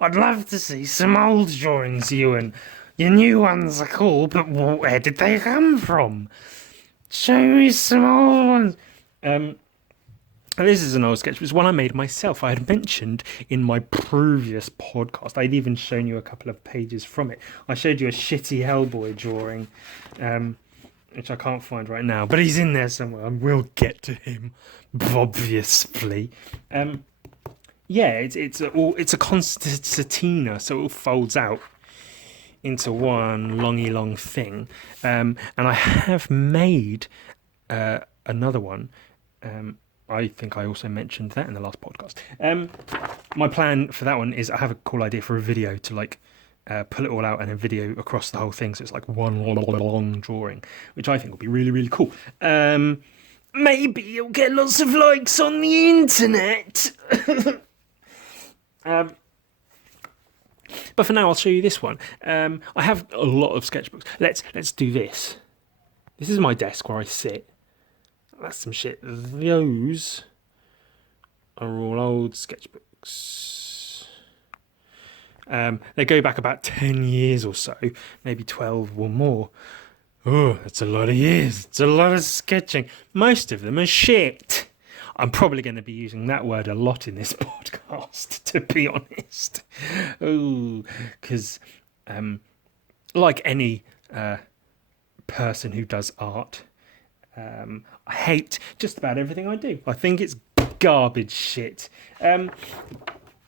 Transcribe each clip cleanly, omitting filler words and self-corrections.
I'd love to see some old drawings, Ewan. Your new ones are cool, but where did they come from? Show me some old ones. Um, this is an old sketch. It was one I made myself. I had mentioned in my previous podcast. I'd even shown you a couple of pages from it. I showed you a shitty Hellboy drawing, which I can't find right now, but he's in there somewhere, and we'll get to him, obviously. Yeah, it's a concertina, so it all folds out into one longy long thing. And I have made another one. I think I also mentioned that in the last podcast. My plan for that one is I have a cool idea for a video to pull it all out and a video across the whole thing, so it's like one long drawing, which I think will be really, really cool. Maybe you'll get lots of likes on the internet. But for now, I'll show you this one. I have a lot of sketchbooks. Let's do this. This is my desk where I sit. That's some shit. Those are all old sketchbooks. They go back about 10 years or so, maybe 12 or more. Oh, that's a lot of years. It's a lot of sketching. Most of them are shit. I'm probably going to be using that word a lot in this podcast, to be honest. Oh, because like any person who does art, I hate just about everything I do. I think it's garbage shit.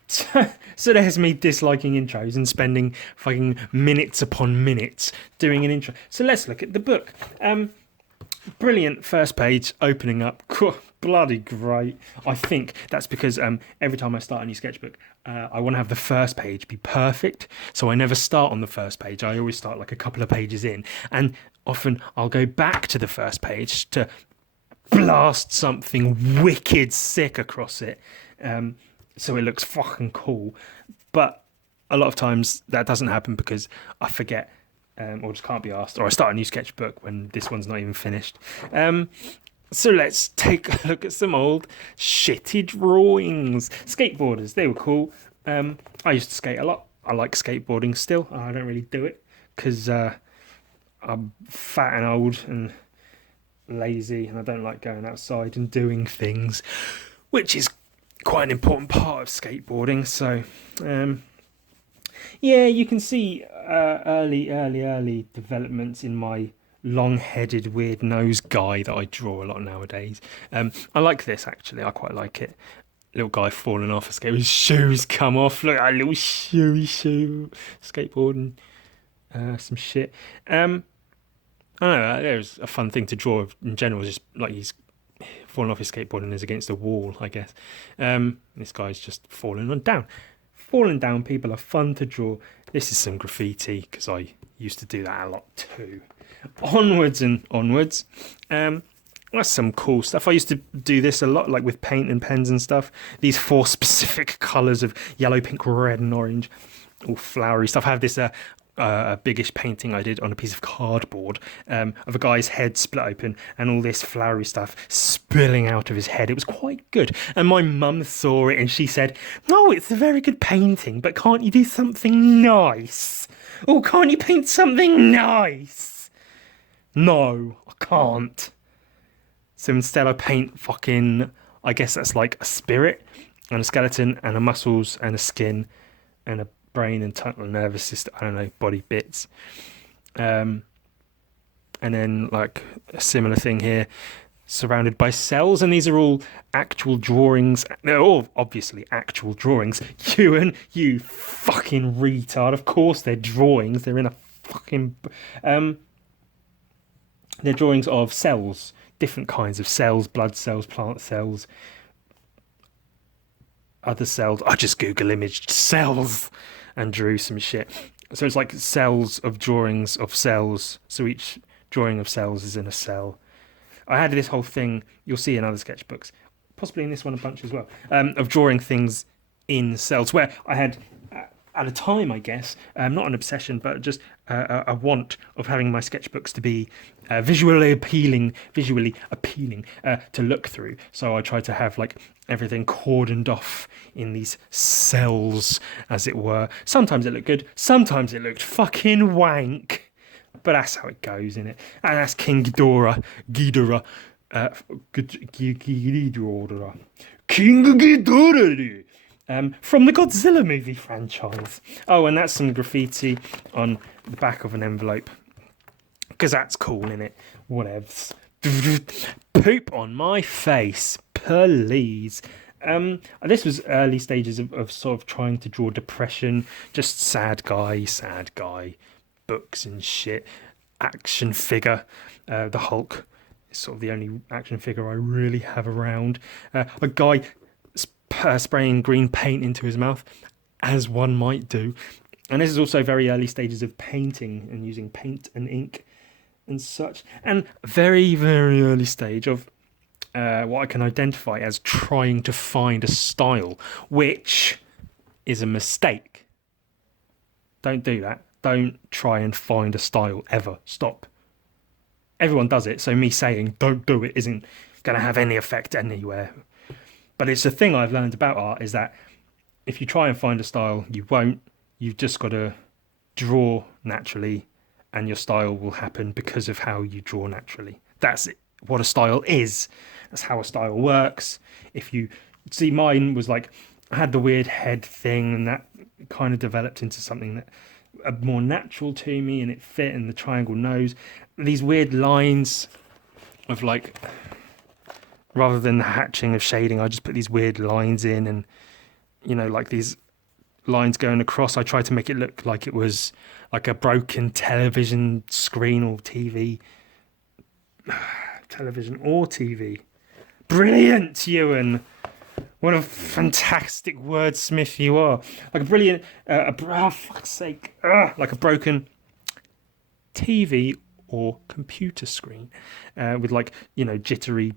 So there's me disliking intros and spending fucking minutes upon minutes doing an intro. So let's look at the book. Brilliant first page opening up. Bloody great. I think that's because every time I start a new sketchbook, I want to have the first page be perfect. So I never start on the first page. I always start like a couple of pages in. And often I'll go back to the first page to blast something wicked sick across it. So it looks fucking cool. But a lot of times that doesn't happen because I forget or just can't be asked, or I start a new sketchbook when this one's not even finished. So let's take a look at some old shitty drawings. Skateboarders, they were cool. I used to skate a lot. I like skateboarding still. I don't really do it because I'm fat and old and lazy, and I don't like going outside and doing things, which is quite an important part of skateboarding. So yeah, you can see early developments in my long-headed weird nose guy that I draw a lot nowadays. I like this, actually. I quite like it. Little guy falling off a skate, his shoes come off. Look at that little shoe skateboarding, some shit. I don't know, it was a fun thing to draw in general, just like he's falling off his skateboard and is against a wall, I guess. This guy's just falling down. Falling down people are fun to draw. This is some graffiti, because I used to do that a lot too. Onwards and onwards. That's some cool stuff. I used to do this a lot, like with paint and pens and stuff. These 4 specific colours of yellow, pink, red and orange. All flowery stuff. I have this a biggish painting I did on a piece of cardboard of a guy's head split open and all this flowery stuff spilling out of his head. It was quite good. And my mum saw it and she said, "Oh, it's a very good painting, but can't you do something nice? Oh, can't you paint something nice?" No, I can't. So instead I paint fucking, I guess that's like a spirit and a skeleton and a muscles and a skin and a brain and tongue, nervous system, I don't know, body bits. And then like a similar thing here, surrounded by cells, and these are all actual drawings. They're all obviously actual drawings. You fucking retard. Of course they're drawings. They're in a fucking... they're drawings of cells, different kinds of cells, blood cells, plant cells, other cells. I just Google imaged cells and drew some shit. So it's like cells of drawings of cells. So each drawing of cells is in a cell. I had this whole thing, you'll see in other sketchbooks, possibly in this one a bunch as well, of drawing things in cells, where I had at a time, I guess, not an obsession, but just a want of having my sketchbooks to be visually appealing to look through. So I try to have like everything cordoned off in these cells, as it were. Sometimes it looked good, sometimes it looked fucking wank, but that's how it goes, innit? And that's King Ghidorah, King Ghidorah. From the Godzilla movie franchise. Oh, and that's some graffiti on the back of an envelope. Because that's cool, innit? Whatevs. Poop on my face, please. This was early stages of sort of trying to draw depression. Just sad guy, books and shit. Action figure. The Hulk is sort of the only action figure I really have around. A guy spraying green paint into his mouth, as one might do. And this is also very early stages of painting and using paint and ink and such. And very, very early stage of what I can identify as trying to find a style, which is a mistake. Don't do that. Don't try and find a style ever. Stop. Everyone does it, so me saying don't do it isn't going to have any effect anywhere. But it's a thing I've learned about art, is that if you try and find a style, you won't. You've just got to draw naturally, and your style will happen because of how you draw naturally. That's what a style is. That's how a style works. If you see, mine was like, I had the weird head thing, and that kind of developed into something that more natural to me, and it fit, and the triangle nose. These weird lines of like, rather than the hatching of shading, I just put these weird lines in, and, you know, like these lines going across. I tried to make it look like it was like a broken television screen or TV. Television or TV. Brilliant, Ewan. What a fantastic wordsmith you are. Like a brilliant, fuck's sake, like a broken TV or computer screen with, like, you know, jittery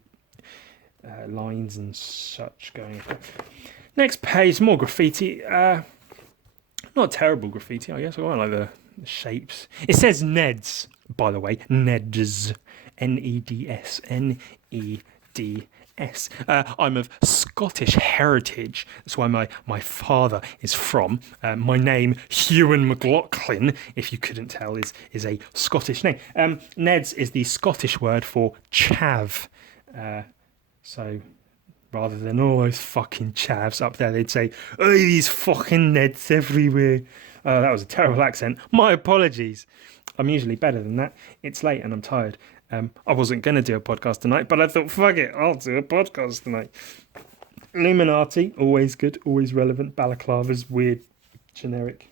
lines and such going. Next page, more graffiti. Not terrible graffiti, I guess. I quite like the shapes. It says Neds, by the way. Neds. Neds. Neds. I'm of Scottish heritage. That's why my father is from. My name, Ewan McLaughlin, if you couldn't tell, is a Scottish name. Neds is the Scottish word for chav. So rather than all those fucking chavs up there, they'd say, oh, these fucking Neds everywhere. That was a terrible accent. My apologies. I'm usually better than that. It's late and I'm tired. I wasn't going to do a podcast tonight, but I thought, fuck it, I'll do a podcast tonight. Illuminati, always good, always relevant. Balaclavas, weird, generic.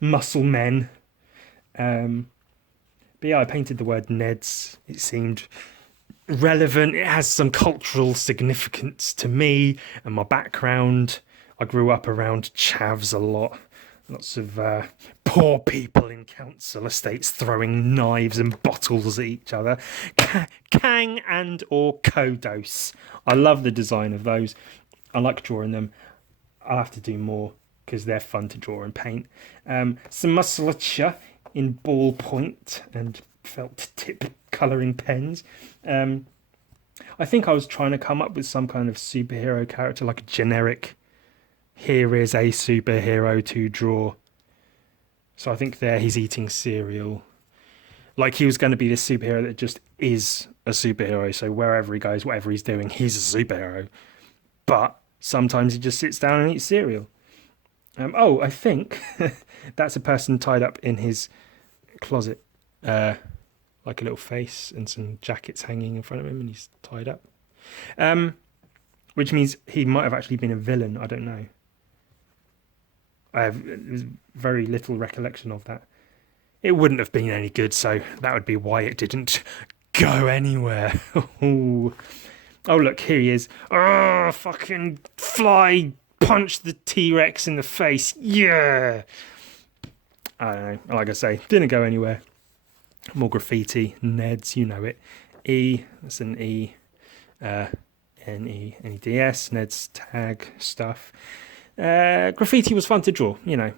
Muscle men. But yeah, I painted the word Neds. It seemed relevant. It has some cultural significance to me and my background. I grew up around chavs a lot. Lots of poor people in council estates throwing knives and bottles at each other. Kang and or Kodos. I love the design of those. I like drawing them. I'll have to do more because they're fun to draw and paint. Some musculature in ballpoint and felt tip colouring pens. I think I was trying to come up with some kind of superhero character, like a generic, here is a superhero to draw. So I think there he's eating cereal. Like he was going to be this superhero that just is a superhero. So wherever he goes, whatever he's doing, he's a superhero. But sometimes he just sits down and eats cereal. I think that's a person tied up in his closet. Like a little face and some jackets hanging in front of him, and he's tied up. Which means he might have actually been a villain. I don't know. I have very little recollection of that. It wouldn't have been any good, so that would be why it didn't go anywhere. Oh, look, here he is. Oh, fucking fly, punch the T-Rex in the face. Yeah. I don't know. Like I say, didn't go anywhere. More graffiti. Neds, you know it. E, that's an E. N-E-N-E-D-S. Ned's tag stuff. Graffiti was fun to draw, you know.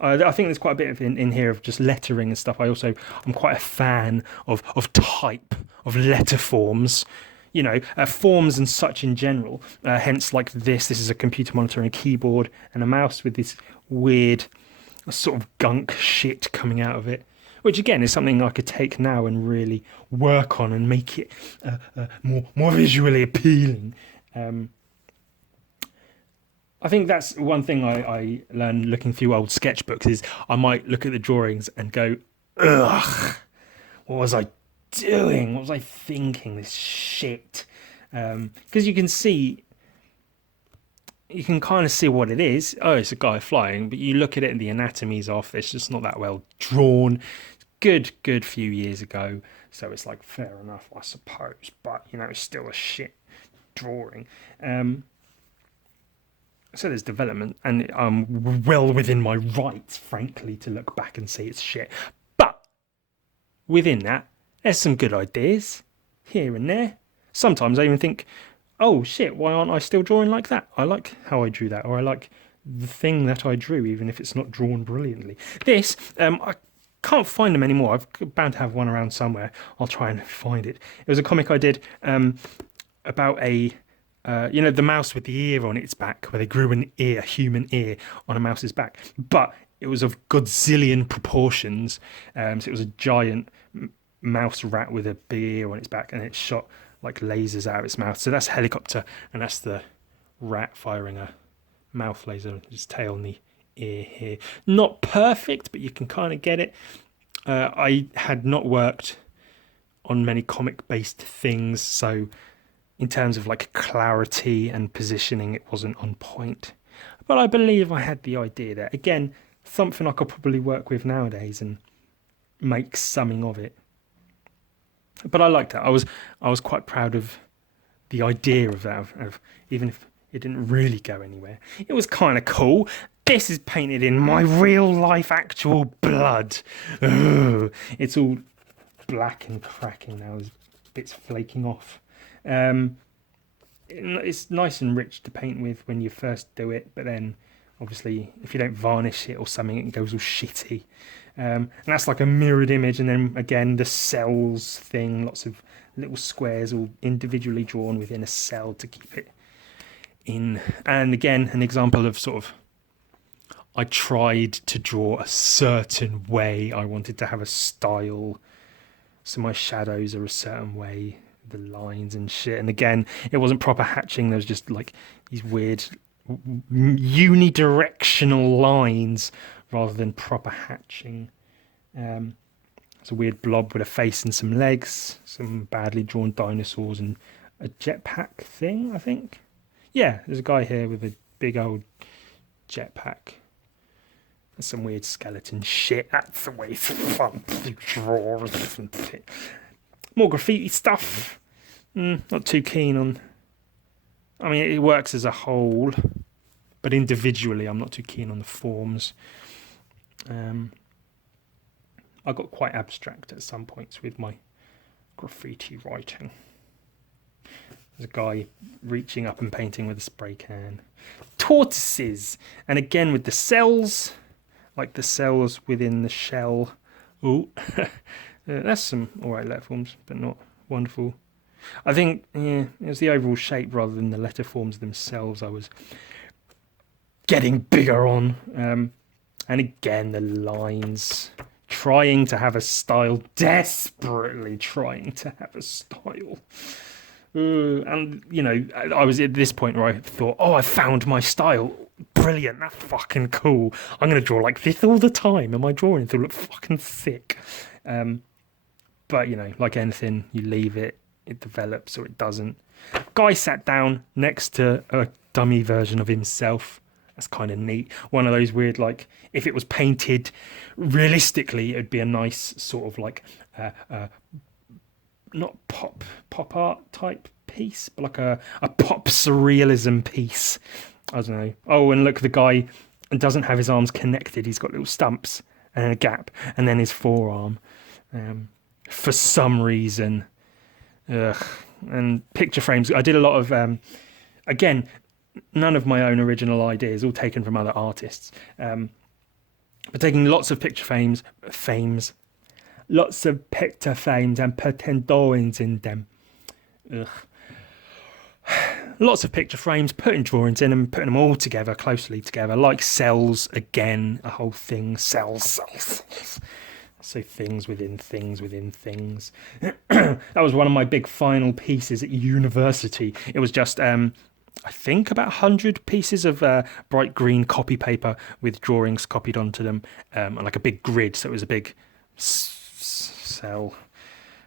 I think there's quite a bit in here of just lettering and stuff. I'm quite a fan of type, of letter forms, you know, forms and such in general. Hence, like this is a computer monitor and a keyboard and a mouse with this weird sort of gunk shit coming out of it. Which again is something I could take now and really work on and make it more visually appealing. I think that's one thing I learned looking through old sketchbooks is I might look at the drawings and go, ugh, what was I doing? What was I thinking? This shit. Because you can kind of see what it is. Oh, it's a guy flying, but you look at it and the anatomy's off. It's just not that well drawn. Good few years ago. So it's like, fair enough, I suppose. But, you know, it's still a shit drawing. So there's development, and I'm well within my rights, frankly, to look back and say it's shit. But within that, there's some good ideas here and there. Sometimes I even think, oh shit, why aren't I still drawing like that? I like how I drew that, or I like the thing that I drew, even if it's not drawn brilliantly. This, I can't find them anymore. I'm bound to have one around somewhere. I'll try and find it. It was a comic I did about a... you know, the mouse with the ear on its back, where they grew a human ear on a mouse's back. But it was of Godzillion proportions. So it was a giant mouse rat with a big ear on its back, and it shot like lasers out of its mouth. So that's a helicopter, and that's the rat firing a mouth laser, its tail and the ear here. Not perfect, but you can kind of get it. I had not worked on many comic-based things, so... in terms of like clarity and positioning, it wasn't on point. But I believe I had the idea there. Again, something I could probably work with nowadays and make something of it. But I liked that. I was quite proud of the idea of that, of even if it didn't really go anywhere. It was kind of cool. This is painted in my real life actual blood. Ugh. It's all black and cracking now. There's bits flaking off. It's nice and rich to paint with when you first do it, but then obviously if you don't varnish it or something, it goes all shitty. And that's like a mirrored image, and then again the cells thing, lots of little squares all individually drawn within a cell to keep it in. And again, an example of sort of, I tried to draw a certain way. I wanted to have a style, so my shadows are a certain way, the lines and shit. And again, it wasn't proper hatching. There was just like these weird unidirectional lines rather than proper hatching. It's a weird blob with a face and some legs, some badly drawn dinosaurs and a jetpack thing, I think. Yeah, there's a guy here with a big old jetpack. There's some weird skeleton shit. That's the way it's fun to draw. More graffiti stuff. Not too keen on... I mean, it works as a whole, but individually I'm not too keen on the forms. I got quite abstract at some points with my graffiti writing. There's a guy reaching up and painting with a spray can. Tortoises! And again with the cells, like the cells within the shell. Ooh, that's some alright letter forms, but not wonderful. I think it was the overall shape rather than the letter forms themselves I was getting bigger on. And again, the lines, trying to have a style, desperately trying to have a style. And, you know, I was at this point where I thought, oh, I found my style. Brilliant, that's fucking cool. I'm going to draw like this all the time, and my drawings will look fucking sick. But, you know, like anything, you leave it, it develops or it doesn't. Guy sat down next to a dummy version of himself. That's kind of neat. One of those weird, like, if it was painted realistically, it would be a nice sort of like, not pop art type piece, but like a pop surrealism piece. I don't know. Oh, and look, the guy doesn't have his arms connected. He's got little stumps and a gap, and then his forearm. For some reason. And picture frames. I did a lot of, again, none of my own original ideas, all taken from other artists. But taking lots of picture lots of picture frames and putting drawings in them. Ugh. Lots of picture frames, putting drawings in them, putting them all together, closely together, like cells again, a whole thing, cells. So things within things within things. That was one of my big final pieces at university. It was just, I think, about 100 pieces of bright green copy paper with drawings copied onto them, like a big grid. So it was a big cell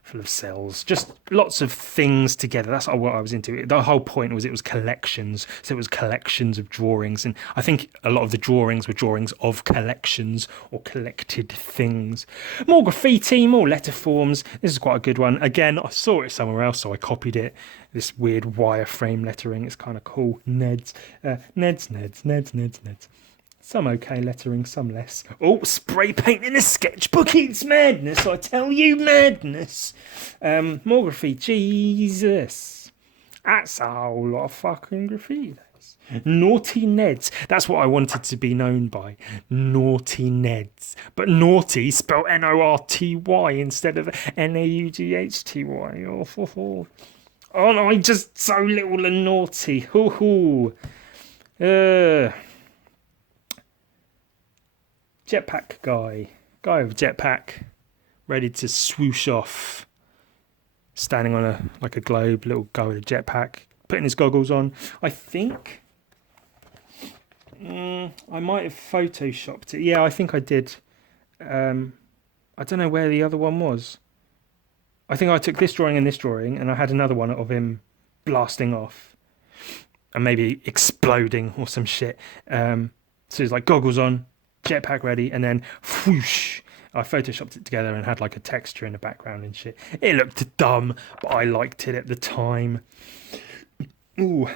full of cells, just lots of things together. That's what I was into. The whole point was it was collections, so it was collections of drawings, and I think a lot of the drawings were drawings of collections or collected things. More graffiti, more letter forms. This is quite a good one. Again, I saw it somewhere else, so I copied it. This weird wireframe lettering. It's kind of cool. Neds. Some okay lettering, some less. Oh, spray paint in a sketchbook, it's madness, I tell you, madness. More graffiti, Jesus. That's a whole lot of fucking graffiti. Naughty Neds, that's what I wanted to be known by. Naughty Neds. But naughty spelled N-O-R-T-Y instead of N-A-U-G-H-T-Y. Oh, no, I'm just so little and naughty. Hoo-hoo. Jetpack guy with jetpack, ready to swoosh off, standing on a globe, little guy with a jetpack, putting his goggles on. I think I might have photoshopped it. Yeah, I think I did. I don't know where the other one was. I think I took this drawing and I had another one of him blasting off and maybe exploding or some shit. So it's like goggles on, jetpack ready, and then whoosh, I photoshopped it together and had like a texture in the background and shit. It looked dumb, but I liked it at the time. Ooh.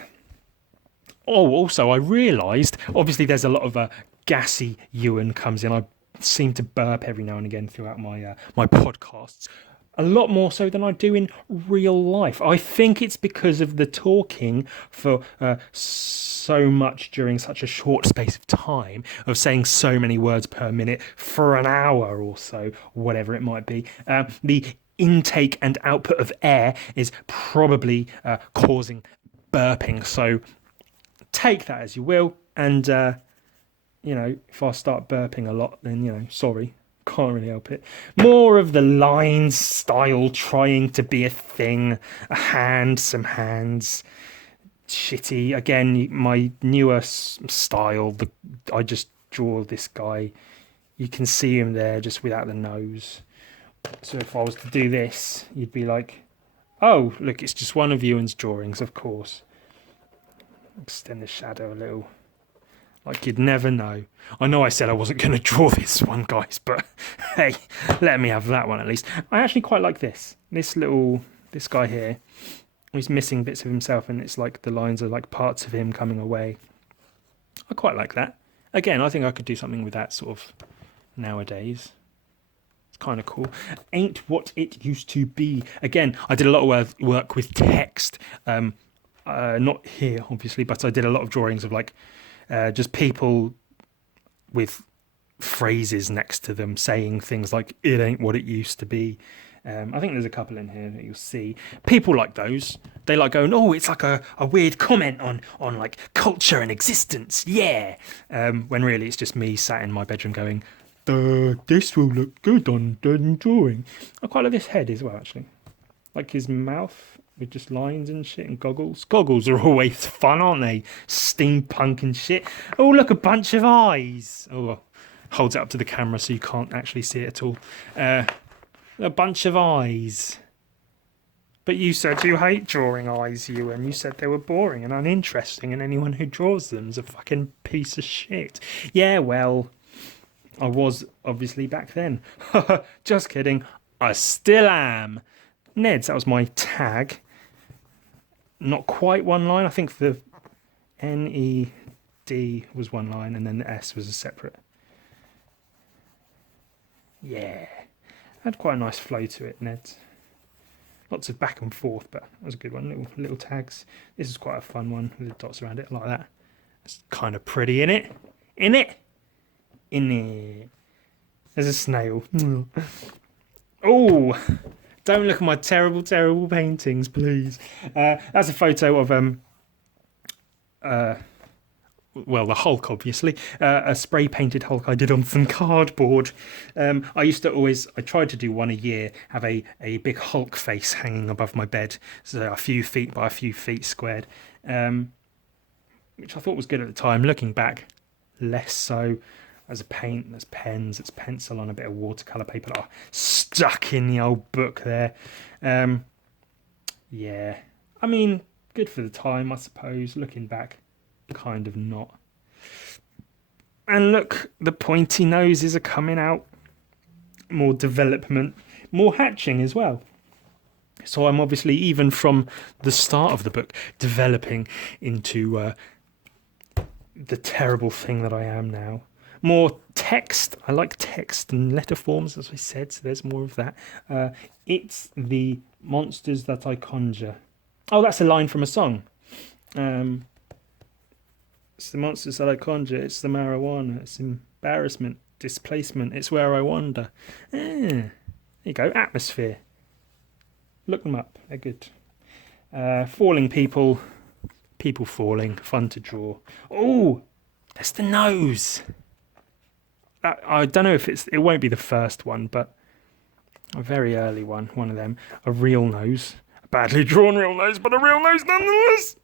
Oh, also I realised, obviously there's a lot of gassy Ewan comes in. I seem to burp every now and again throughout my my podcasts. A lot more so than I do in real life. I think it's because of the talking for so much during such a short space of time, of saying so many words per minute for an hour or so, whatever it might be. The intake and output of air is probably causing burping. So take that as you will. And, if I start burping a lot, then, sorry. Can't really help it. More of the lines style trying to be a thing. A hand, some hands. Shitty. Again, my newer style. I just draw this guy. You can see him there just without the nose. So if I was to do this, you'd be like, oh, look, it's just one of Ewan's drawings, of course. Extend the shadow a little. Like you'd never know. I know I said I wasn't going to draw this one, guys, but hey, let me have that one at least. I actually quite like this. This guy here, he's missing bits of himself, and it's like the lines are like parts of him coming away. I quite like that. Again, I think I could do something with that sort of nowadays. It's kind of cool. Ain't what it used to be. Again, I did a lot of work with text. Not here, obviously, but I did a lot of drawings of like just people with phrases next to them saying things like, it ain't what it used to be. I think there's a couple in here that you'll see. People like those. They like going, oh, it's like a weird comment on like culture and existence. Yeah. When really it's just me sat in my bedroom going, this will look good on the drawing. I quite like this head as well, actually. Like his mouth with just lines and shit and goggles. Goggles are always fun, aren't they? Steampunk and shit. Oh, look, a bunch of eyes. Oh, holds it up to the camera so you can't actually see it at all. A bunch of eyes. But you said you hate drawing eyes, Ewan. You said they were boring and uninteresting, and anyone who draws them is a fucking piece of shit. Yeah, well, I was obviously back then. Just kidding. I still am. Neds, that was my tag. Not quite one line. I think the N-E-D was one line, and then the S was a separate. Yeah. Had quite a nice flow to it, Neds. Lots of back and forth, but that was a good one. Little tags. This is quite a fun one with the dots around it like that. It's kind of pretty, in it. In it. There's a snail. Oh, don't look at my terrible, terrible paintings, please. That's a photo of well, the Hulk, obviously, a spray painted Hulk I did on some cardboard. I tried to do one a year, have a big Hulk face hanging above my bed, so a few feet by a few feet squared, which I thought was good at the time. Looking back, less so. There's a paint, there's pens, there's pencil on a bit of watercolour paper that I stuck in the old book there. Yeah, I mean, good for the time, I suppose. Looking back, kind of not. And look, the pointy noses are coming out. More development, more hatching as well. So I'm obviously, even from the start of the book, developing into the terrible thing that I am now. More text. I like text and letter forms, as I said, so there's more of that. It's the monsters that I conjure. Oh, that's a line from a song. It's the monsters that I conjure. It's the marijuana. It's embarrassment, displacement. It's where I wander. There you go. Atmosphere. Look them up. They're good. Falling people. People falling. Fun to draw. Oh, that's the nose. I don't know if it won't be the first one, but a very early one of them. A real nose. A badly drawn real nose, but a real nose nonetheless.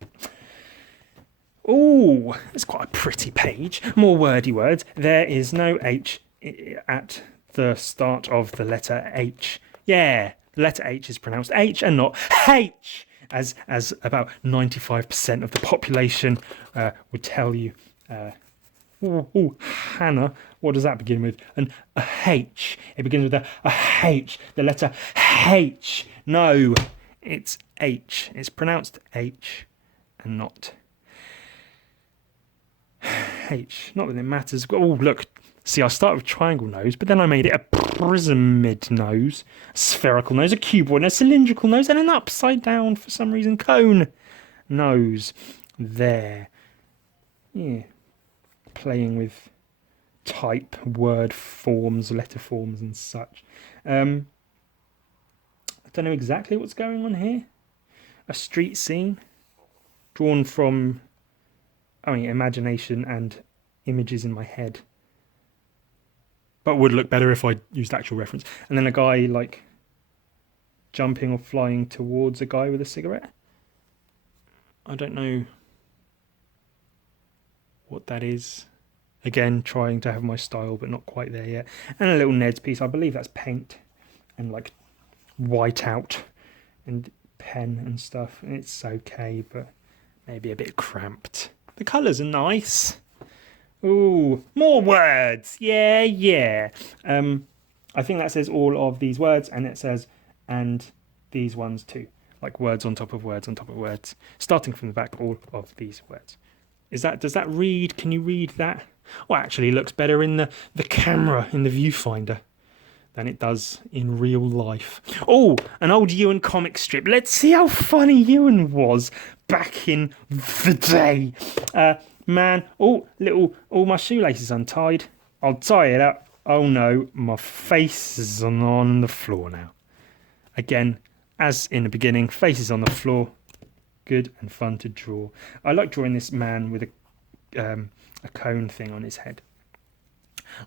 Oh, it's quite a pretty page. More wordy words. There is no H at the start of the letter H. Yeah, the letter H is pronounced H and not H, as about 95% of the population would tell you. Hannah, what does that begin with? A H. It begins with a H. The letter H. No, it's H. It's pronounced H and not H. Not that it matters. Oh, look. See, I started with triangle nose, but then I made it a pyramid nose, a spherical nose, a cuboid, a cylindrical nose, and an upside down, for some reason, cone nose. There. Yeah. Playing with type, word forms, letter forms and such. I don't know exactly what's going on here. A street scene drawn from, imagination and images in my head. But would look better if I used actual reference. And then a guy like jumping or flying towards a guy with a cigarette. I don't know what that is. Again, trying to have my style, but not quite there yet. And a little Ned's piece. I believe that's paint and like white out and pen and stuff. And it's okay, but maybe a bit cramped. The colours are nice. Ooh, more words. Yeah. I think that says all of these words, and it says and these ones too. Like words on top of words on top of words. Starting from the back, all of these words. Does that read? Can you read that? Well, actually, it looks better in the camera, in the viewfinder, than it does in real life. Oh, an old Ewan comic strip. Let's see how funny Ewan was back in the day. Man, my shoelace is untied. I'll tie it up. Oh no, my face is on the floor now. Again, as in the beginning, face is on the floor. Good and fun to draw. I like drawing this man with a cone thing on his head,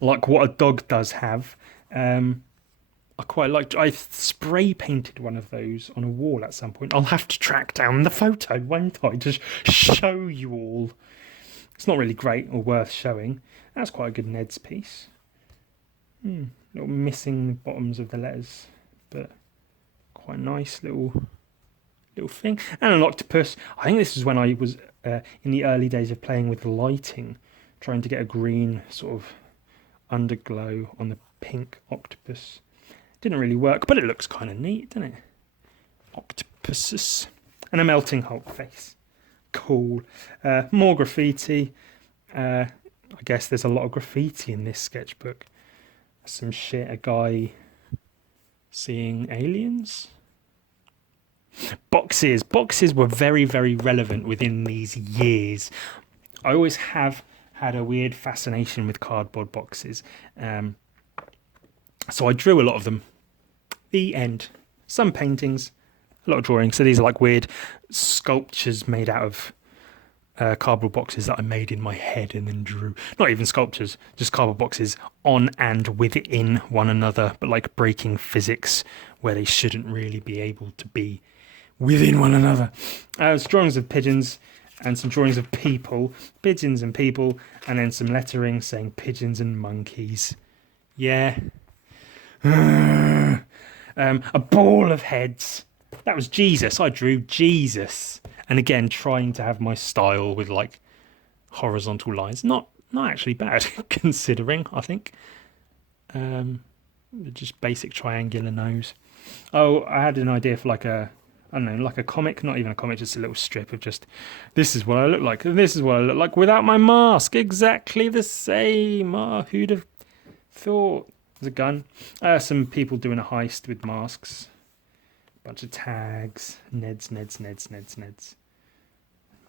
like what a dog does have. I spray painted one of those on a wall at some point. I'll have to track down the photo, won't I, to show you all. It's not really great or worth showing. That's quite a good Ned's piece. Little missing the bottoms of the letters, but quite nice little thing. And an octopus. I think this was when I was in the early days of playing with lighting, trying to get a green sort of underglow on the pink octopus. Didn't really work, but it looks kind of neat, doesn't it? Octopuses. And a melting Hulk face. Cool. More graffiti. I guess there's a lot of graffiti in this sketchbook. Some shit, a guy seeing aliens. Boxes. Boxes were very, very relevant within these years. I always have had a weird fascination with cardboard boxes. So I drew a lot of them. The end. Some paintings, a lot of drawings. So these are like weird sculptures made out of cardboard boxes that I made in my head and then drew. Not even sculptures, just cardboard boxes on and within one another, but like breaking physics where they shouldn't really be able to be within one another. Some drawings of pigeons and some drawings of people, pigeons and people, and then some lettering saying pigeons and monkeys. Yeah. A ball of heads. That was Jesus. I drew Jesus. And again, trying to have my style with like horizontal lines. Not actually bad, considering, I think. Just basic triangular nose. Oh, I had an idea for like a, I don't know, like a comic. Not even a comic, just a little strip of just, this is what I look like. And this is what I look like without my mask. Exactly the same. Oh, who'd have thought? There's a gun. Some people doing a heist with masks. Bunch of tags. Neds.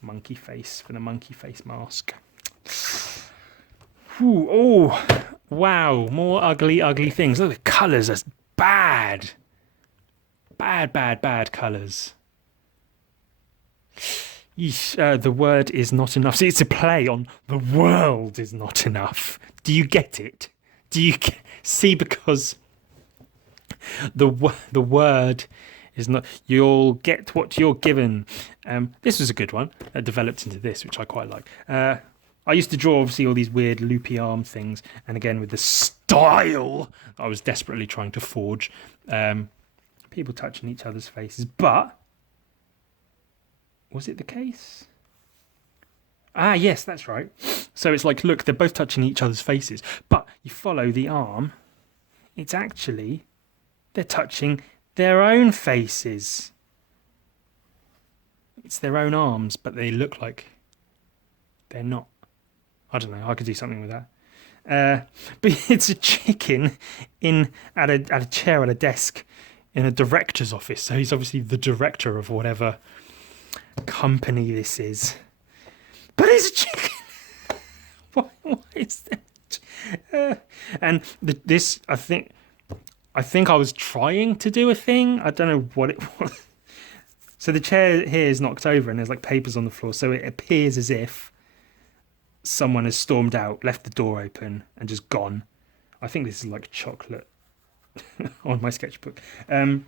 Monkey face for the monkey face mask. Ooh, oh, wow. More ugly things. Look, the colours are bad. Bad colours. Yeesh, the word is not enough. See, it's a play on the world is not enough. Do you get it? Do you see? Because the word is not. You'll get what you're given. This was a good one. That developed into this, which I quite like. I used to draw obviously all these weird loopy arm things, and again with the style I was desperately trying to forge. People touching each other's faces, but was it the case? Ah, yes, that's right. So it's like, look, they're both touching each other's faces, but you follow the arm, it's actually, they're touching their own faces. It's their own arms, but they look like they're not. I don't know, I could do something with that. But it's a chicken at a chair at a desk in a director's office. So he's obviously the director of whatever company this is. But it's a chicken. Why is that? And this, I think I was trying to do a thing. I don't know what it was. So the chair here is knocked over and there's like papers on the floor. So it appears as if someone has stormed out, left the door open and just gone. I think this is like chocolate on my sketchbook. I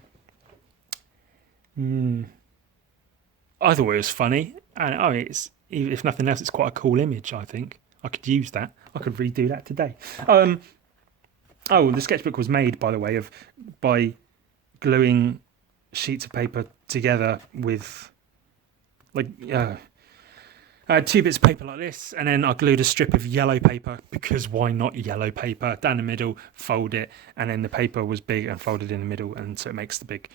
thought it was funny. And I mean, if nothing else, it's quite a cool image, I think. I could use that. I could redo that today. The sketchbook was made, by the way, by gluing sheets of paper together with two bits of paper like this, and then I glued a strip of yellow paper, because why not yellow paper, down the middle, fold it, and then the paper was big and folded in the middle, and so it makes the big...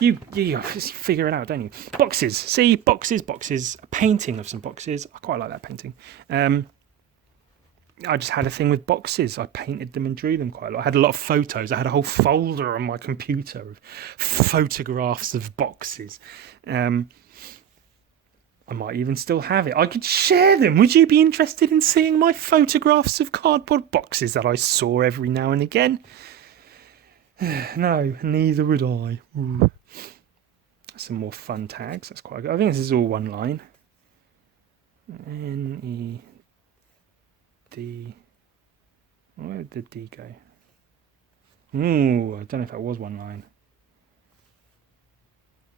You figure it out, don't you? Boxes. See, boxes. A painting of some boxes. I quite like that painting. I just had a thing with boxes. I painted them and drew them quite a lot. I had a lot of photos. I had a whole folder on my computer of photographs of boxes. I might even still have it. I could share them. Would you be interested in seeing my photographs of cardboard boxes that I saw every now and again? No, neither would I. Ooh. Some more fun tags. That's quite good. I think this is all one line. N-E-D. Where did the D go? Ooh, I don't know if that was one line.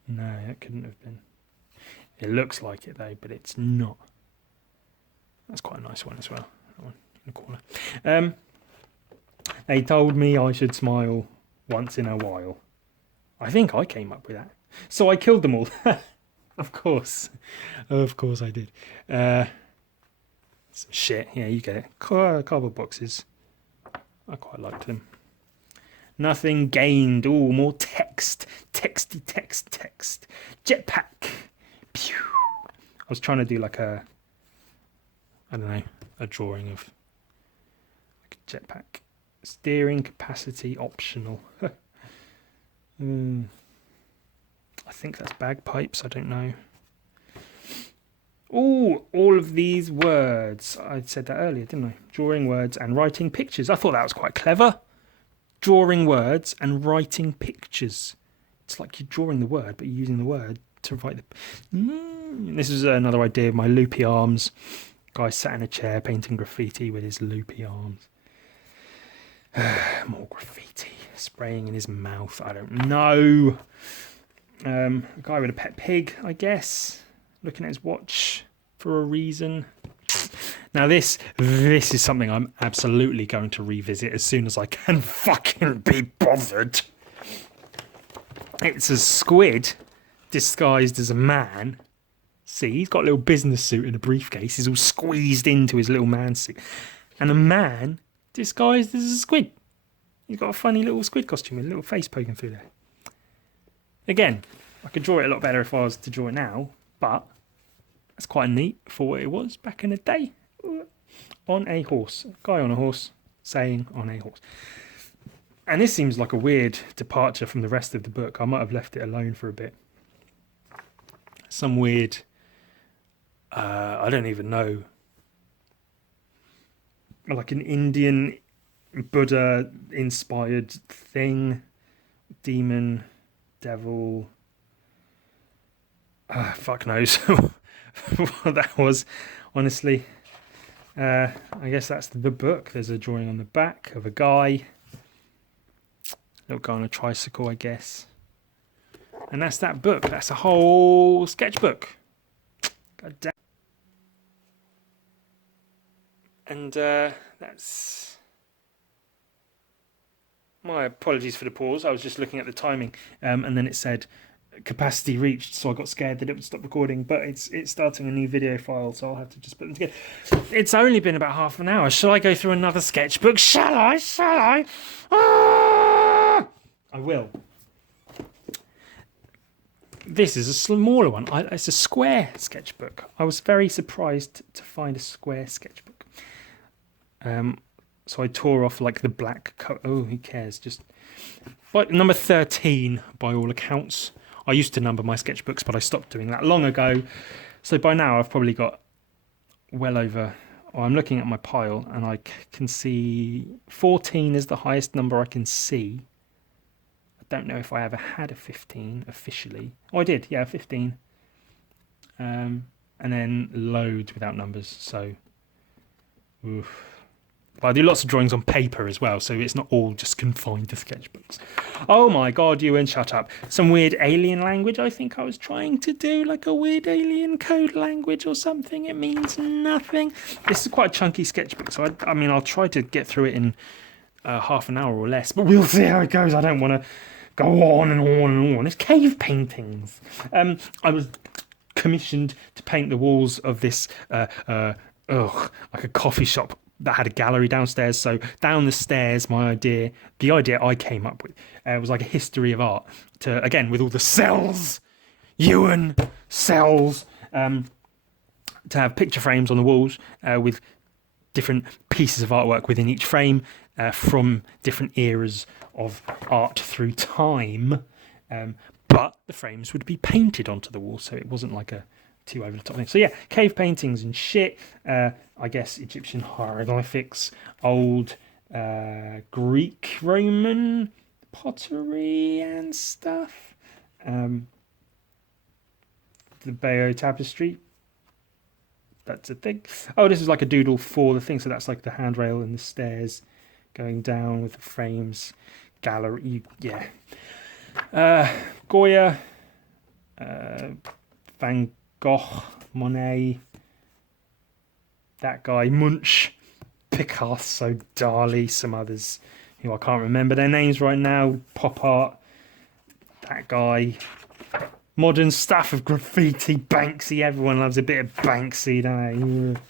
No, that couldn't have been. It looks like it though, but it's not. That's quite a nice one as well. That one in the corner. They told me I should smile once in a while. I think I came up with that. So I killed them all. Of course I did. Some shit. Yeah, you get it. Cardboard boxes. I quite liked them. Nothing gained. Oh, more text. Text. Jetpack. Pew. I was trying to do like a drawing of like a jetpack. Steering capacity optional. I think that's bagpipes, I don't know. Oh, all of these words. I said that earlier, didn't I? Drawing words and writing pictures. I thought that was quite clever. Drawing words and writing pictures. It's like you're drawing the word, but you're using the word to write the... This is another idea of my loopy arms. Guy sat in a chair painting graffiti with his loopy arms. More graffiti. Spraying in his mouth. I don't know. A guy with a pet pig, I guess. Looking at his watch for a reason. Now this is something I'm absolutely going to revisit as soon as I can fucking be bothered. It's a squid disguised as a man. See, he's got a little business suit and a briefcase. He's all squeezed into his little man suit. And a man disguised as a squid. He's got a funny little squid costume with a little face poking through there. Again, I could draw it a lot better if I was to draw it now, but that's quite neat for what it was back in the day. On a horse. A guy on a horse saying on a horse. And this seems like a weird departure from the rest of the book. I might have left it alone for a bit. Some weird... I don't even know. Like an Indian Buddha-inspired thing. Demon, devil... fuck knows what that was, honestly. I guess that's the book. There's a drawing on the back of a guy. Little guy on a tricycle, I guess. And that's that book. That's a whole sketchbook. God damn. And that's... My apologies for the pause. I was just looking at the timing. And then it said capacity reached, so I got scared that it would stop recording, but it's starting a new video file, so I'll have to just put them together. It's only been about half an hour. Shall I go through another sketchbook? Shall I? Ah! I will. This is a smaller one. It's a square sketchbook. I was very surprised to find a square sketchbook. So I tore off like the black coat. Oh, who cares? Just like number 13 by all accounts. I used to number my sketchbooks, but I stopped doing that long ago. So by now I've probably got well over... I'm looking at my pile and I can see 14 is the highest number I can see. I don't know if I ever had a 15 officially. Oh, I did. Yeah, 15. And then loads without numbers. So, oof. But I do lots of drawings on paper as well, so it's not all just confined to sketchbooks. Oh my god, Ewan, shut up. Some weird alien language I think I was trying to do, like a weird alien code language or something. It means nothing. This is quite a chunky sketchbook, so I mean, I'll try to get through it in half an hour or less, but we'll see how it goes. I don't want to go on and on and on. It's cave paintings. I was commissioned to paint the walls of this, like a coffee shop that had a gallery downstairs. So down the stairs, the idea I came up with was like a history of art to, again, with all the cells, Ewan cells, to have picture frames on the walls with different pieces of artwork within each frame from different eras of art through time. But the frames would be painted onto the wall, so it wasn't like a too over the top thing. So yeah, cave paintings and shit. I guess Egyptian hieroglyphics, old Greek, Roman pottery and stuff. The Bayeux tapestry. That's a thing. Oh, this is like a doodle for the thing. So that's like the handrail and the stairs going down with the frames. Gallery. Yeah. Goya. Van Gogh, Monet, that guy, Munch, Picasso, Dali, some others who I can't remember their names right now, pop art, that guy, modern stuff of graffiti, Banksy, everyone loves a bit of Banksy, don't they?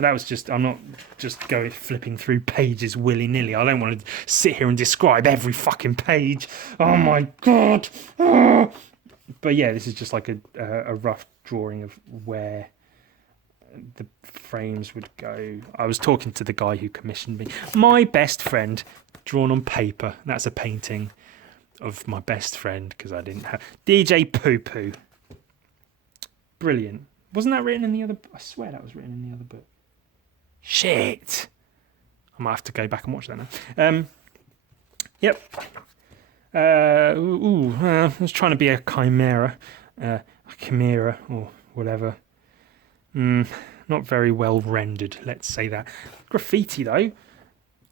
That was just, I'm not just going flipping through pages willy-nilly. I don't want to sit here and describe every fucking page. Oh my god! Oh. But yeah, this is just like a rough drawing of where the frames would go. I was talking to the guy who commissioned me. My best friend, drawn on paper. That's a painting of my best friend because I didn't have DJ Poo Poo. Brilliant. Wasn't that written in the other? I swear that was written in the other book. Shit. I might have to go back and watch that now. Yep. I was trying to be a chimera, or whatever. Not very well rendered, let's say that. Graffiti, though.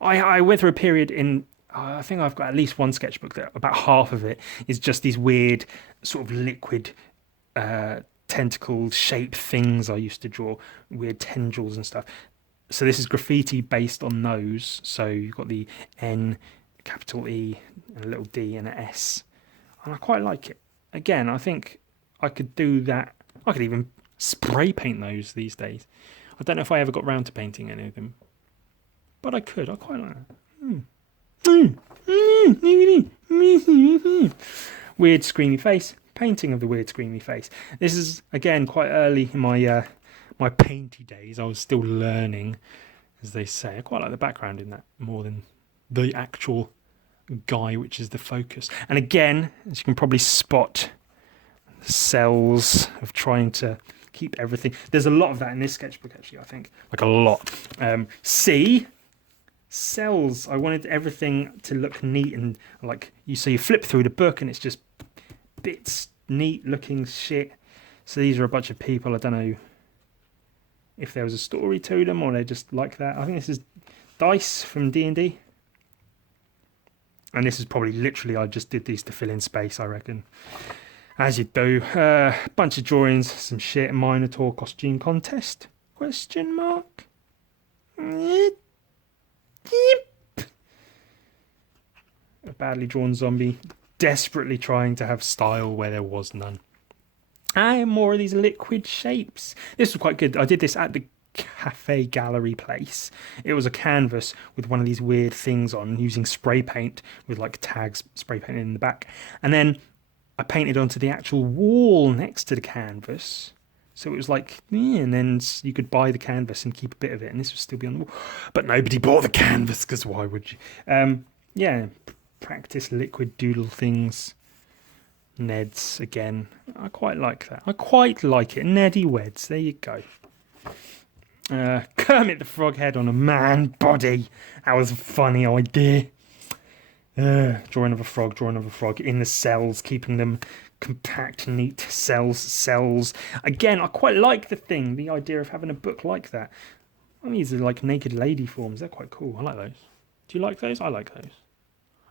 I went through a period in... I think I've got at least one sketchbook that about half of it is just these weird sort of liquid tentacle shaped things I used to draw, weird tendrils and stuff. So this is graffiti based on those. So you've got the N, capital E, and a little D and an S. And I quite like it. Again, I think I could do that. I could even spray paint those these days. I don't know if I ever got round to painting any of them. But I could. I quite like that. Weird screamy face. Painting of the weird screamy face. This is, again, quite early in my my painty days. I was still learning, as they say. I quite like the background in that more than the actual guy, which is the focus. And again, as you can probably spot, the cells of trying to keep everything. There's a lot of that in this sketchbook, actually, I think. Like a lot. C, cells. I wanted everything to look neat and like you. So you flip through the book and it's just bits, neat looking shit. So these are a bunch of people. I don't know if there was a story to them or they're just like that. I think this is Dice from D&D. And this is probably literally, I just did these to fill in space, I reckon. As you do. Bunch of drawings, some shit. Minotaur costume contest? Question mark? Yep. A badly drawn zombie. Desperately trying to have style where there was none. And more of these liquid shapes. This was quite good. I did this at the cafe gallery place. It was a canvas with one of these weird things on using spray paint with like tags spray painted in the back. And then I painted onto the actual wall next to the canvas. So it was like, and then you could buy the canvas and keep a bit of it and this would still be on the wall. But nobody bought the canvas because why would you? Practice liquid doodle things. Neds again. I quite like that. I quite like it. Neddy Weds. There you go. Kermit the Frog head on a man body. That was a funny idea. Drawing of a frog in the cells, keeping them compact, neat cells. Again, I quite like the idea of having a book like that. I mean, these are like naked lady forms. They're quite cool. I like those. Do you like those? I like those.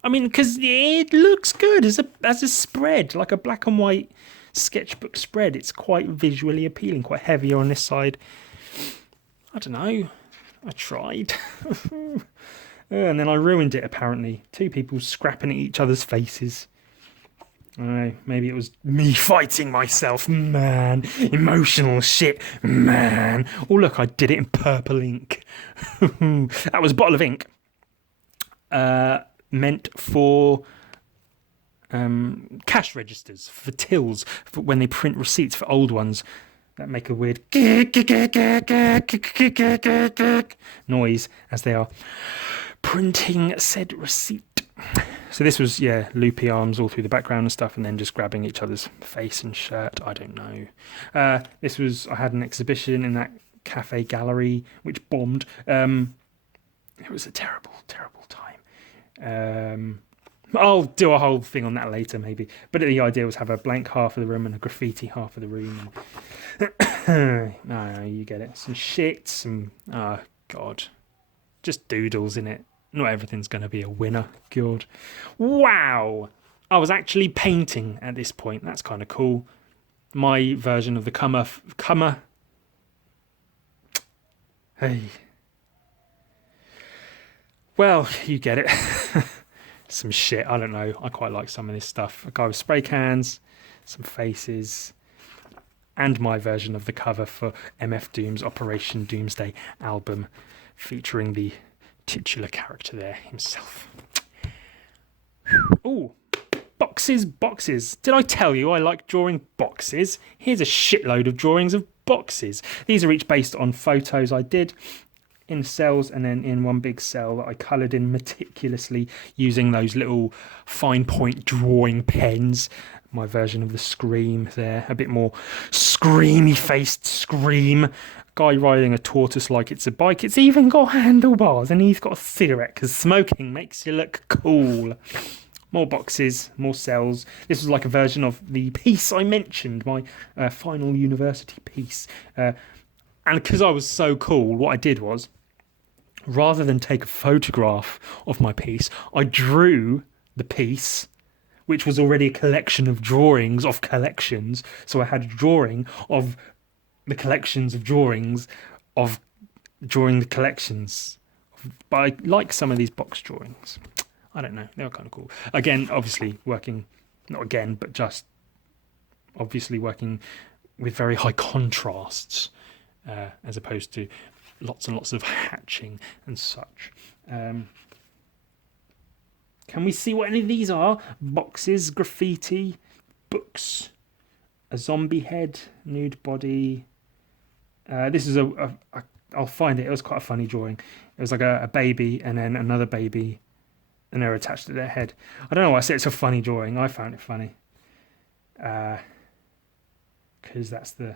I mean, because it looks good as a spread, like a black and white sketchbook spread. It's quite visually appealing, quite heavier on this side. I don't know. I tried. And then I ruined it, apparently. Two people scrapping at each other's faces. I don't know, maybe it was me fighting myself. Man. Emotional shit. Man. Oh, look, I did it in purple ink. That was a bottle of ink. Meant for cash registers, for tills, for when they print receipts for old ones that make a weird noise as they are printing said receipt. So this was, loopy arms all through the background and stuff, and then just grabbing each other's face and shirt. I don't know. I had an exhibition in that cafe gallery, which bombed. It was a terrible, terrible time. I'll do a whole thing on that later, maybe. But the idea was have a blank half of the room and a graffiti half of the room. No, you get it. Some shit, oh, God. Just doodles in it. Not everything's going to be a winner. God. Wow. I was actually painting at this point. That's kind of cool. My version of the Comer. Hey. Well, you get it. Some shit, I don't know. I quite like some of this stuff. A guy with spray cans, some faces, and my version of the cover for MF Doom's Operation Doomsday album, featuring the titular character there himself. Oh, boxes. Did I tell you I like drawing boxes? Here's a shitload of drawings of boxes. These are each based on photos I did. in cells and then in one big cell that I coloured in meticulously using those little fine point drawing pens. My version of the Scream there, a bit more screamy faced Scream. Guy riding a tortoise like it's a bike. It's even got handlebars and he's got a cigarette because smoking makes you look cool. More boxes, more cells. This was like a version of the piece I mentioned, my final university piece. And because I was so cool, what I did was, rather than take a photograph of my piece, I drew the piece, which was already a collection of drawings of collections. So I had a drawing of the collections of drawings of drawing the collections. But I like some of these box drawings. I don't know, they were kind of cool. Again, obviously working, not again, but just obviously working with very high contrasts as opposed to lots and lots of hatching and such. Can we see what any of these are? Boxes, graffiti, books, a zombie head, nude body. This is I'll find it. It was quite a funny drawing. It was like a baby and then another baby, and they're attached to their head. I don't know why I say it's a funny drawing. I found it funny. Because that's the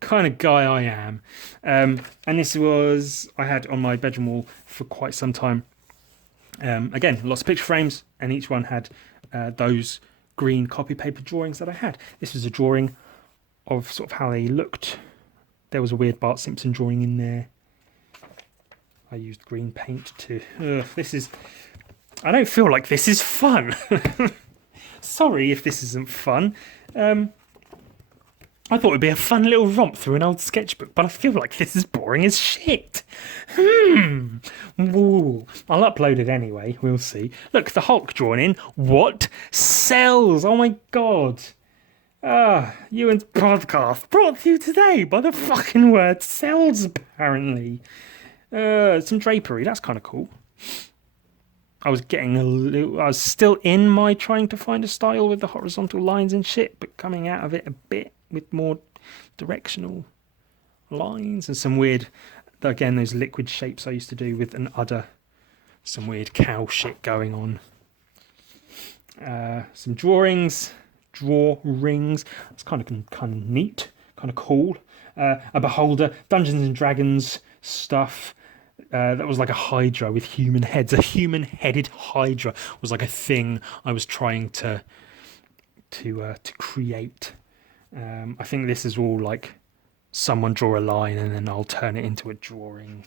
kind of guy I am. And this was, I had on my bedroom wall for quite some time. Again, lots of picture frames, and each one had those green copy paper drawings that I had. This was a drawing of sort of how they looked. There was a weird Bart Simpson drawing in there. I used green paint to... this is... I don't feel like this is fun. Sorry if this isn't fun. I thought it'd be a fun little romp through an old sketchbook, but I feel like this is boring as shit. Ooh. I'll upload it anyway, we'll see. Look, the Hulk drawn in. What? Cells! Oh my god. Ewan's podcast brought to you today by the fucking word cells, apparently. Some drapery, that's kind of cool. I was still in my trying to find a style with the horizontal lines and shit, but coming out of it a bit with more directional lines and some weird, again, those liquid shapes I used to do with an udder. Some weird cow shit going on. Some drawings. That's kind of neat, kind of cool. A beholder, Dungeons and Dragons stuff. That was like a hydra with human heads. A human-headed hydra was like a thing I was trying to create. I think this is all like someone draw a line and then I'll turn it into a drawing.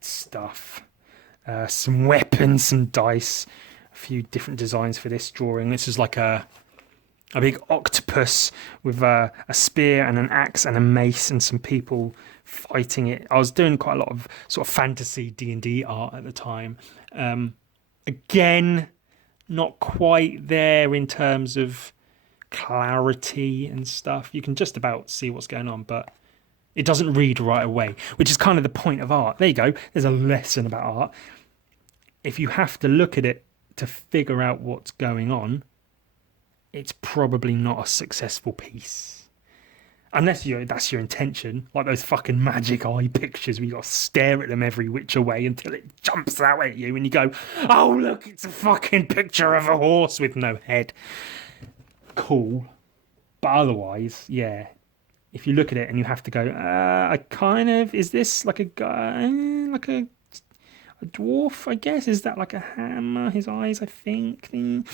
Stuff. Some weapons, some dice. A few different designs for this drawing. This is like a big octopus with a spear and an axe and a mace and some people fighting it. I was doing quite a lot of sort of fantasy D&D art at the time. Again, not quite there in terms of clarity and stuff. You can just about see what's going on, but it doesn't read right away, which is kind of the point of art. There you go. There's a lesson about art. If you have to look at it to figure out what's going on, it's probably not a successful piece. Unless that's your intention, like those fucking magic eye pictures where you got to stare at them every which way until it jumps out at you and you go, oh, look, it's a fucking picture of a horse with no head. Cool. But otherwise, yeah, if you look at it and you have to go, is this like a guy, like a dwarf, I guess? Is that like a hammer, his eyes, I think? Then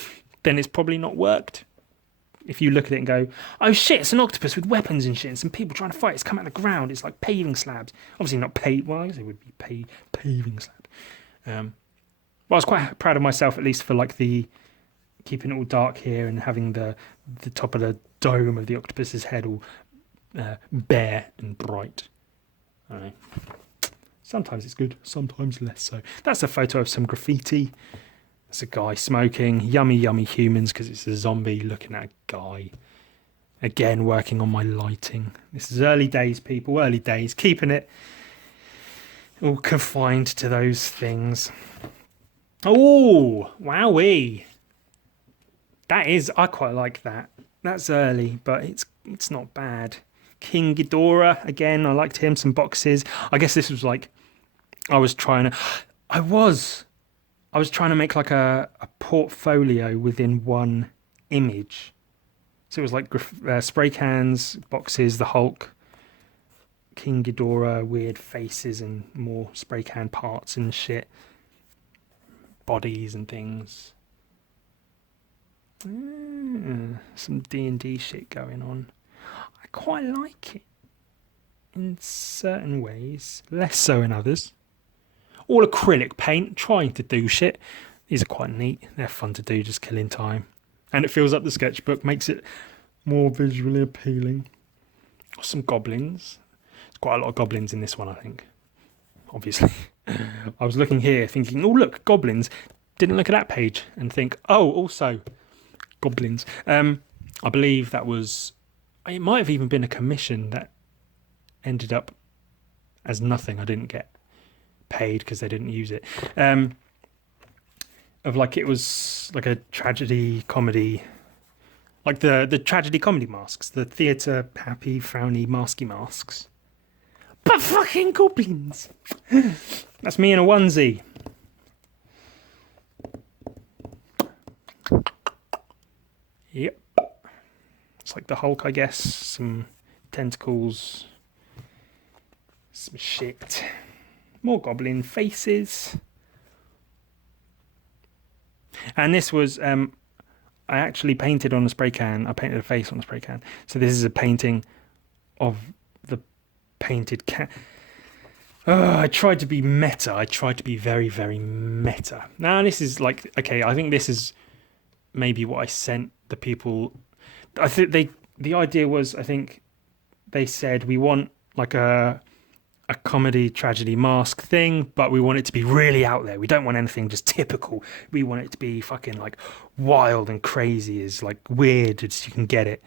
it's probably not worked. If you look at it and go, oh shit, it's an octopus with weapons and shit and some people trying to fight, it's come out of the ground, it's like paving slabs. Obviously not well, I guess it would be paving slabs. Well, I was quite proud of myself, at least for like the keeping it all dark here and having the top of the dome of the octopus's head all bare and bright. I don't know. Sometimes it's good, sometimes less so. That's a photo of some graffiti. It's a guy smoking. Yummy, yummy humans, because it's a zombie looking at a guy. Again, working on my lighting. This is early days, people, early days. Keeping it all confined to those things. Oh, wowee. I quite like that. That's early, but it's not bad. King Ghidorah, again, I liked him. Some boxes. I guess this was like, I was trying to make like a portfolio within one image. So it was like spray cans, boxes, the Hulk, King Ghidorah, weird faces and more spray can parts and shit. Bodies and things. Some D&D shit going on. I quite like it in certain ways, less so in others. All acrylic paint, trying to do shit. These are quite neat. They're fun to do, just killing time. And it fills up the sketchbook, makes it more visually appealing. Some goblins. There's quite a lot of goblins in this one, I think. Obviously. I was looking here thinking, oh look, goblins. Didn't look at that page and think, oh, also goblins. I believe that was, it might have even been a commission that ended up as nothing. I didn't get paid because they didn't use it. Of like, it was like a tragedy comedy, like the tragedy comedy masks, the theatre happy frowny masky masks, but fucking goblins. That's me in a onesie. Yep. It's like the Hulk, I guess. Some tentacles. Some shit. More goblin faces. And this was, I actually painted on a spray can. I painted a face on a spray can. So this is a painting of the painted can. I tried to be meta. I tried to be very, very meta. Now this is like, okay, I think this is maybe what I sent the people. I think the idea was, I think they said, we want like a comedy tragedy mask thing, but we want it to be really out there. We don't want anything just typical. We want it to be fucking like wild and crazy, as like weird as you can get it.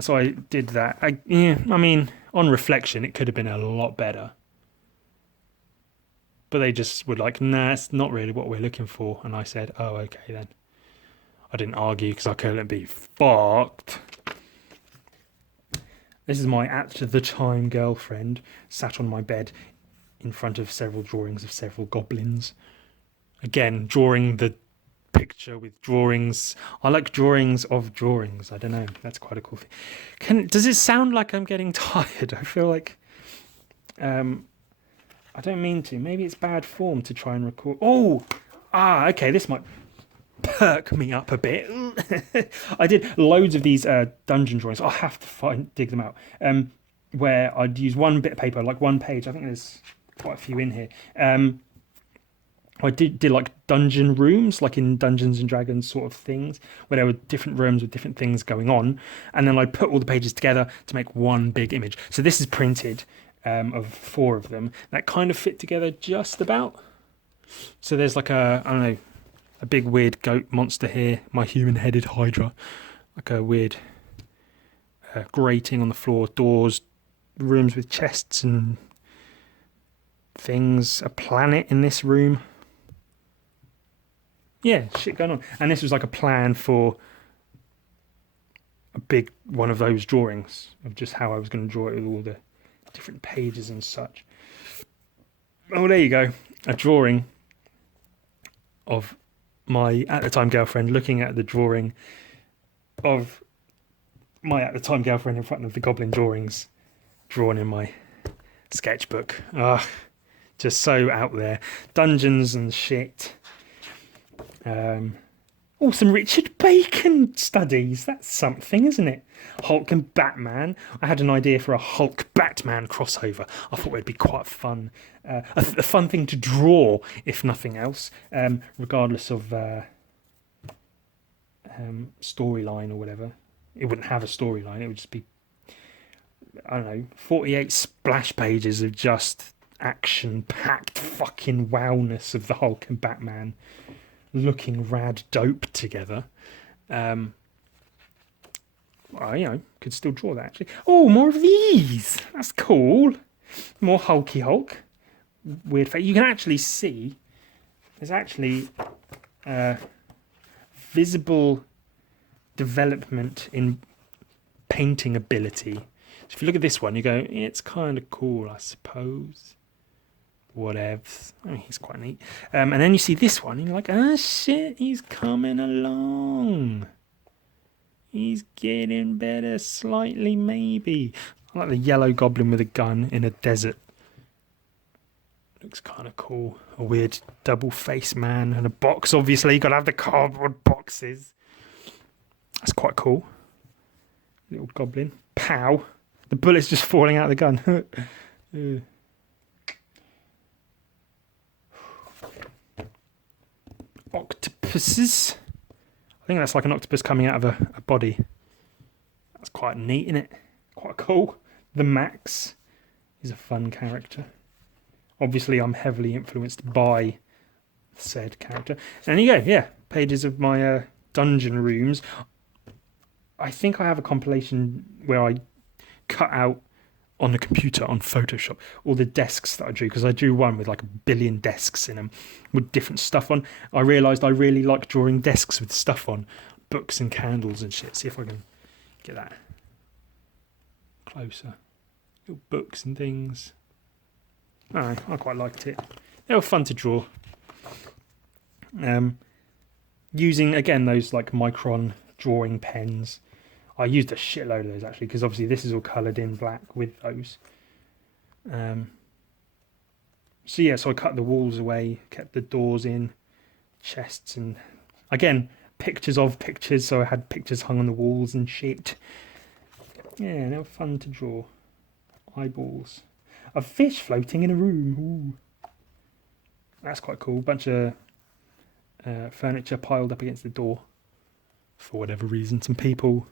So I did that. I mean, on reflection, it could have been a lot better. But they just were like, nah, it's not really what we're looking for. And I said, oh, okay then. I didn't argue because I couldn't be fucked. This is my at-the-time girlfriend sat on my bed in front of several drawings of several goblins. Again, drawing the picture with drawings. I like drawings of drawings. I don't know. That's quite a cool thing. Does it sound like I'm getting tired? I feel like... I don't mean to. Maybe it's bad form to try and record. Okay, this might perk me up a bit. I did loads of these dungeon drawings. I'll have to dig them out. Where I'd use one bit of paper, like one page. I think there's quite a few in here. I did like dungeon rooms, like in Dungeons and Dragons sort of things, where there were different rooms with different things going on. And then I'd put all the pages together to make one big image. So this is printed of 4 of them that kind of fit together just about. So there's like I don't know, a big weird goat monster here, my human-headed Hydra, like a weird grating on the floor, doors, rooms with chests and things, a planet in this room. Yeah, shit going on. And this was like a plan for a big one of those drawings of just how I was going to draw it with all the different pages and such. Oh, there you go. A drawing of my at-the-time girlfriend looking at the drawing of my at-the-time girlfriend in front of the goblin drawings drawn in my sketchbook. Just so out there. Dungeons and shit. Some Richard Bacon studies. That's something, isn't it? Hulk and Batman. I had an idea for a Hulk-Batman crossover. I thought it'd be quite fun. A fun thing to draw, if nothing else, regardless of storyline or whatever. It wouldn't have a storyline. It would just be, I don't know, 48 splash pages of just action-packed fucking wowness of the Hulk and Batman looking rad dope together. Could still draw that actually. Oh, more of these. That's cool. More Hulky Hulk. Weird face. You can actually see there's actually visible development in painting ability. So if you look at this one, you go, it's kind of cool, I suppose. Whatevs. I mean, he's quite neat. And then you see this one, and you're like, ah, shit, he's coming along. He's getting better slightly, maybe. I like the yellow goblin with a gun in a desert. Looks kind of cool. A weird double face man and a box, obviously. You got to have the cardboard boxes. That's quite cool. Little goblin. Pow. The bullet's just falling out of the gun. Octopuses. I think that's like an octopus coming out of a body. That's quite neat, isn't it? Quite cool. The Max is a fun character. Obviously, I'm heavily influenced by said character. And there you go, yeah. Pages of my dungeon rooms. I think I have a compilation where I cut out on the computer on Photoshop all the desks that I drew, because I drew one with like 1 billion desks in them with different stuff on. I realised I really like drawing desks with stuff on, books and candles and shit. See if I can get that closer. Little books and things. I quite liked it. They were fun to draw. Using, again, those like Micron drawing pens. I used a shitload of those actually, because obviously this is all coloured in black with those. So yeah, so I cut the walls away, kept the doors in, chests, and again, pictures of pictures, so I had pictures hung on the walls and shit. Yeah, they were fun to draw. Eyeballs. A fish floating in a room. Ooh. That's quite cool. Bunch of furniture piled up against the door for whatever reason. Some people.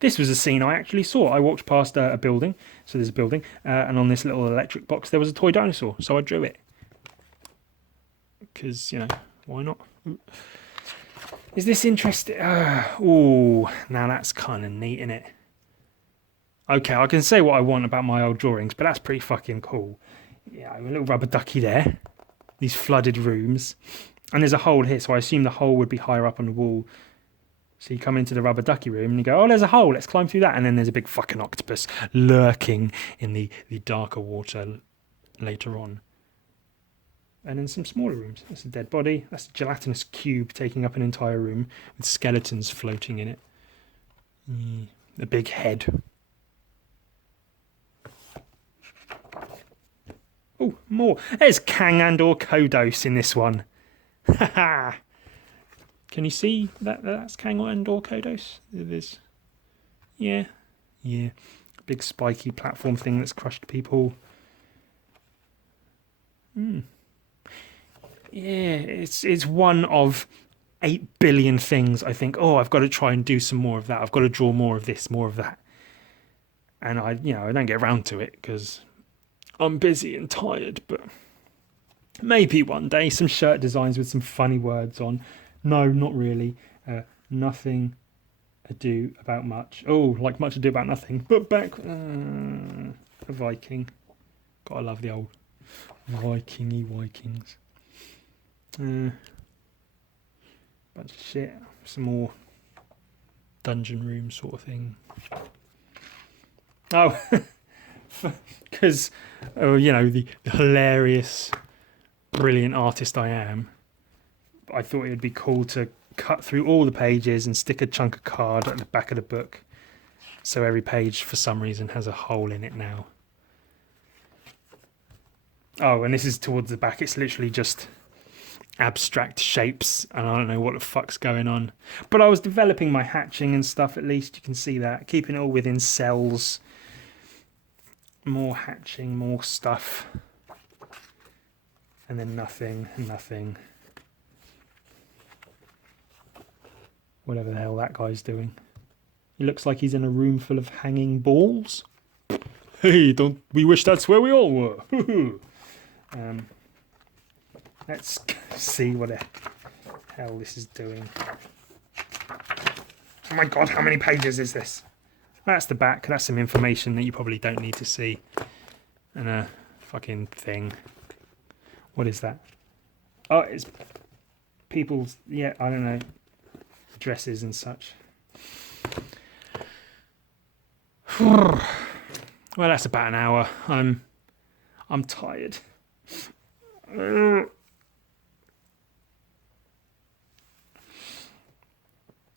This was a scene I actually saw. I walked past a building. So there's a building. And on this little electric box, there was a toy dinosaur. So I drew it. Because, you know, why not? Is this interesting? Ooh, now that's kind of neat, isn't it? Okay, I can say what I want about my old drawings, but that's pretty fucking cool. Yeah, a little rubber ducky there. These flooded rooms. And there's a hole here, so I assume the hole would be higher up on the wall. So you come into the rubber ducky room and you go, oh, there's a hole, let's climb through that. And then there's a big fucking octopus lurking in the darker water later on. And then some smaller rooms. That's a dead body. That's a gelatinous cube taking up an entire room with skeletons floating in it. A big head. Oh, more. There's Kang and or Kodos in this one. Haha. Can you see that that's Kang and or Kodos? It is. Yeah. Yeah. Big spiky platform thing that's crushed people. Yeah, it's one of 8 billion things I think, oh, I've got to try and do some more of that. I've got to draw more of this, more of that. And I don't get around to it because I'm busy and tired, but maybe one day some shirt designs with some funny words on. No, not really. Nothing ado about much. Oh, like much ado about nothing. But back a Viking. Gotta love the old Vikingy Vikings. Bunch of shit. Some more dungeon room sort of thing. Oh, because, the hilarious, brilliant artist I am, I thought it would be cool to cut through all the pages and stick a chunk of card at the back of the book. So every page, for some reason, has a hole in it now. Oh, and this is towards the back. It's literally just abstract shapes, and I don't know what the fuck's going on. But I was developing my hatching and stuff, at least. You can see that. Keeping it all within cells. More hatching, more stuff. And then nothing, nothing. Whatever the hell that guy's doing. He looks like he's in a room full of hanging balls. Hey, don't we wish that's where we all were? Let's see what the hell this is doing. Oh my god, how many pages is this? That's the back. That's some information that you probably don't need to see. And a fucking thing. What is that? Oh, it's people's, I don't know, dresses and such. Well, that's about an hour. I'm tired.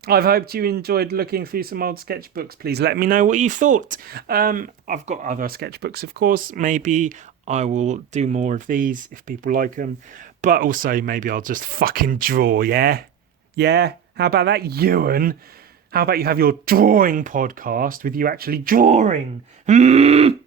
I've hoped you enjoyed looking through some old sketchbooks. Please let me know what you thought. I've got other sketchbooks, of course. Maybe I will do more of these if people like them. But also, maybe I'll just fucking draw, yeah? Yeah? How about that, Ewan? How about you have your drawing podcast with you actually drawing? Hmm?